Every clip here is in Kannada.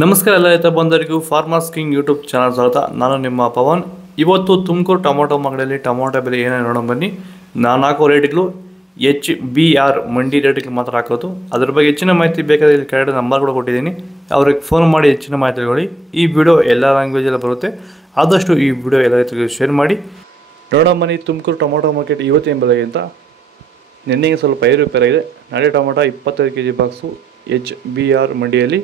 ನಮಸ್ಕಾರ ಎಲ್ಲ ರೈತ ಬಂಧುಗಳಿಗೂ ಫಾರ್ಮರ್ಸ್ ಕಿಂಗ್ ಯೂಟ್ಯೂಬ್ ಚಾನಲ್ ಸ್ವಾಗತ. ನಾನು ನಿಮ್ಮ ಪವನ್. ಇವತ್ತು ತುಮಕೂರು ಟೊಮೊಟೊ ಮಾರ್ಕೆಟಲ್ಲಿ ಟೊಮೊಟೊ ಬೆಲೆ ಏನೇನು ನೋಡೋಣ ಬನ್ನಿ. ನಾನು ಹಾಕೋ ರೇಟ್ಗಳು HBR ಮಂಡಿ ರೇಟ್ಗೆ ಮಾತ್ರ ಹಾಕೋದು. ಅದ್ರ ಬಗ್ಗೆ ಹೆಚ್ಚಿನ ಮಾಹಿತಿ ಬೇಕಾದರೆ ಇಲ್ಲಿ ಕೆಳಗಡೆ ನಂಬರ್ ಕೂಡ ಕೊಟ್ಟಿದ್ದೀನಿ, ಅವ್ರಿಗೆ ಫೋನ್ ಮಾಡಿ ಹೆಚ್ಚಿನ ಮಾಹಿತಿ ತಿಳ್ಕೊಳ್ಳಿ. ಈ ವಿಡಿಯೋ ಎಲ್ಲ ಲ್ಯಾಂಗ್ವೇಜಲ್ಲಿ ಬರುತ್ತೆ, ಆದಷ್ಟು ಈ ವಿಡಿಯೋ ಎಲ್ಲ ರೈತರಿಗೆ ಶೇರ್ ಮಾಡಿ. ನೋಡೋಣ ಬನ್ನಿ ತುಮಕೂರು ಟೊಮೊಟೊ ಮಾರ್ಕೆಟ್ ಇವತ್ತಿನ ಬೆಲೆಗೆ ಅಂತ. ನಿನ್ನೆಗೆ ಸ್ವಲ್ಪ ಏರುಪೇರು ಇದೆ. ನಾಳೆ ಟೊಮೊಟೊ 25 kg ಬಾಕ್ಸು HBR ಮಂಡಿಯಲ್ಲಿ.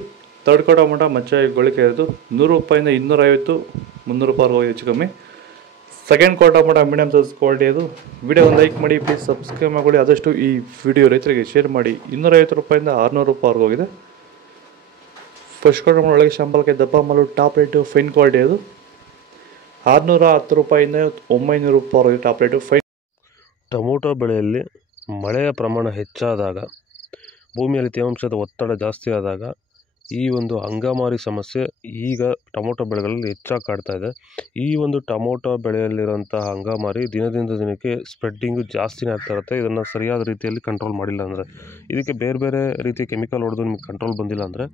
ತರ್ಡ್ ಕೋ ಟೊಮೊಟೊ ಮಚ್ಚೆ ಗೋಳಿಕೆ ಇರೋದು 100 ರೂಪಾಯಿಂದ 250 300 ರೂಪಾಯಿ ಹೋಗಿ ಹೆಚ್ಚು ಕಮ್ಮಿ. ಸೆಕೆಂಡ್ ಕೋ ಟೊಮೊಟೊ ಮೀಡಿಯಮ್ ಸೈಜ್ ಕ್ವಾಲಿಟಿ ಅದು. ವಿಡಿಯೋ ಒಂದು ಲೈಕ್ ಮಾಡಿ, ಪ್ಲೀಸ್ ಸಬ್ಸ್ಕ್ರೈಬ್ ಮಾಡಿ, ಆದಷ್ಟು ಈ ವಿಡಿಯೋ ರೈತರಿಗೆ ಶೇರ್ ಮಾಡಿ. 250 ರೂಪಾಯಿಂದ 600 ರೂಪಾಯಿ ಹೋಗಿದೆ. ಫಸ್ಟ್ ಕೋ ಟೊಮೊಟೊ ಒಳಗೆ ಶಾಂಪಲ್ಗೆ ದಪ್ಪ ಮಾಲು ಟಾಪ್ ರೇಟು ಫೈನ್ ಕ್ವಾಲಿಟಿ ಅದು 610 ರೂಪಾಯಿಂದ 900 ರೂಪಾಯಿ ಹೋಗಿದೆ ಟಾಪ್ ರೇಟು ಫೈನ್. ಟೊಮೊಟೊ ಬೆಳೆಯಲ್ಲಿ ಮಳೆಯ ಪ್ರಮಾಣ ಹೆಚ್ಚಾದಾಗ, ಭೂಮಿಯಲ್ಲಿ ತೇವಾಂಶದ ಒತ್ತಡ ಜಾಸ್ತಿ ಆದಾಗ ಈ ಒಂದು ಅಂಗಮಾರಿ ಸಮಸ್ಯೆ ಈಗ ಟೊಮೊಟೊ ಬೆಳೆಗಳಲ್ಲಿ ಹೆಚ್ಚಾಗಿ ಕಾಡ್ತಾ ಇದೆ. ಈ ಒಂದು ಟೊಮೊಟೊ ಬೆಳೆಯಲ್ಲಿರುವಂತಹ ಅಂಗಮಾರಿ ದಿನದಿಂದ ದಿನಕ್ಕೆ ಸ್ಪ್ರೆಡ್ಡಿಂಗು ಜಾಸ್ತಿನೇ ಆಗ್ತಾ ಇರುತ್ತೆ. ಇದನ್ನು ಸರಿಯಾದ ರೀತಿಯಲ್ಲಿ ಕಂಟ್ರೋಲ್ ಮಾಡಿಲ್ಲ ಅಂದರೆ, ಇದಕ್ಕೆ ಬೇರೆ ಬೇರೆ ರೀತಿಯ ಕೆಮಿಕಲ್ ಹೊಡೆದು ನಿಮಗೆ ಕಂಟ್ರೋಲ್ ಬಂದಿಲ್ಲ ಅಂದರೆ,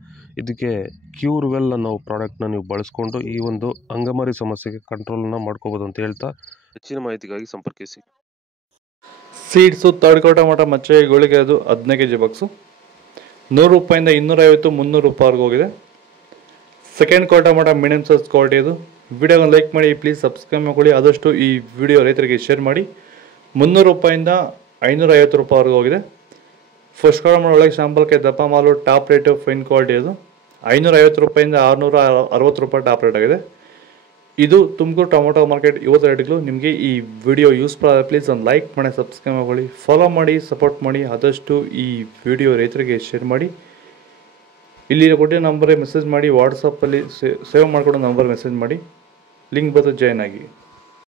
ಇದಕ್ಕೆ ಕ್ಯೂರ್ವೆಲ್ ಅನ್ನೋ ಪ್ರಾಡಕ್ಟ್ನ ನೀವು ಬಳಸ್ಕೊಂಡು ಈ ಒಂದು ಅಂಗಮಾರಿ ಸಮಸ್ಯೆಗೆ ಕಂಟ್ರೋಲನ್ನು ಮಾಡ್ಕೋಬೋದು ಅಂತ ಹೇಳ್ತಾ, ಹೆಚ್ಚಿನ ಮಾಹಿತಿಗಾಗಿ ಸಂಪರ್ಕಿಸಿ. ಸೀಡ್ಸು ತರ್ಡ್ ಕೋ ಟೊಮೊಟೊ ಮಚ್ಚೆ ಗೋಳಿಗೆ ಅದು 15 kg ಬಾಕ್ಸು 100 ರೂಪಾಯಿಂದ 250 300 ರೂಪಾಯಿವರೆಗೂ ಹೋಗಿದೆ. ಸೆಕೆಂಡ್ ಕೋ ಟೊಮೊಟೊ ಮೀಡಿಯಮ್ ಸೈಜ್ ಕ್ವಾಲಿಟಿ ಅದು. ವಿಡಿಯೋನ ಲೈಕ್ ಮಾಡಿ, ಪ್ಲೀಸ್ ಸಬ್ಸ್ಕ್ರೈಬ್ ಮಾಡ್ಕೊಳ್ಳಿ, ಆದಷ್ಟು ಈ ವಿಡಿಯೋ ರೈತರಿಗೆ ಶೇರ್ ಮಾಡಿ. 300 ರೂಪಾಯಿಂದ 550 ರೂಪಾಯಿವರೆಗೂ ಹೋಗಿದೆ. ಫಸ್ಟ್ ಕೋ ಟೊಮೊಟೊ ಒಳಗೆ ಶಾಂಪಲ್ಗೆ ದಪ್ಪ ಮಾಲು ಟಾಪ್ ರೇಟು ಫೈನ್ ಕ್ವಾಲಿಟಿ ಅದು 550 ರೂಪಾಯಿಂದ 660 ರೂಪಾಯಿ ಟಾಪ್ ರೇಟ್ ಆಗಿದೆ. ಇದು ತುಮಕೂರು ಟೊಮೊಟೊ ಮಾರ್ಕೆಟ್ ಇವತ್ತು ರೇಟ್ಗಳು. ನಿಮಗೆ ಈ ವಿಡಿಯೋ ಯೂಸ್ಫುಲ್ ಆದರೆ ಪ್ಲೀಸ್ ಒಂದು ಲೈಕ್ ಮಾಡಿ, ಸಬ್ಸ್ಕ್ರೈಬ್ ಮಾಡ್ಕೊಳ್ಳಿ, ಫಾಲೋ ಮಾಡಿ, ಸಪೋರ್ಟ್ ಮಾಡಿ, ಆದಷ್ಟು ಈ ವಿಡಿಯೋ ರೈತರಿಗೆ ಶೇರ್ ಮಾಡಿ. ಇಲ್ಲಿ ಕೊಟ್ಟಿರೋ ನಂಬರಿಗೆ ಮೆಸೇಜ್ ಮಾಡಿ, ವಾಟ್ಸಪ್ಪಲ್ಲಿ ಸೇವ್ ಮಾಡಿಕೊಂಡು ನಂಬರ್ ಮೆಸೇಜ್ ಮಾಡಿ, ಲಿಂಕ್ ಬರ್ತದೆ, ಜಾಯ್ನ್ ಆಗಿ.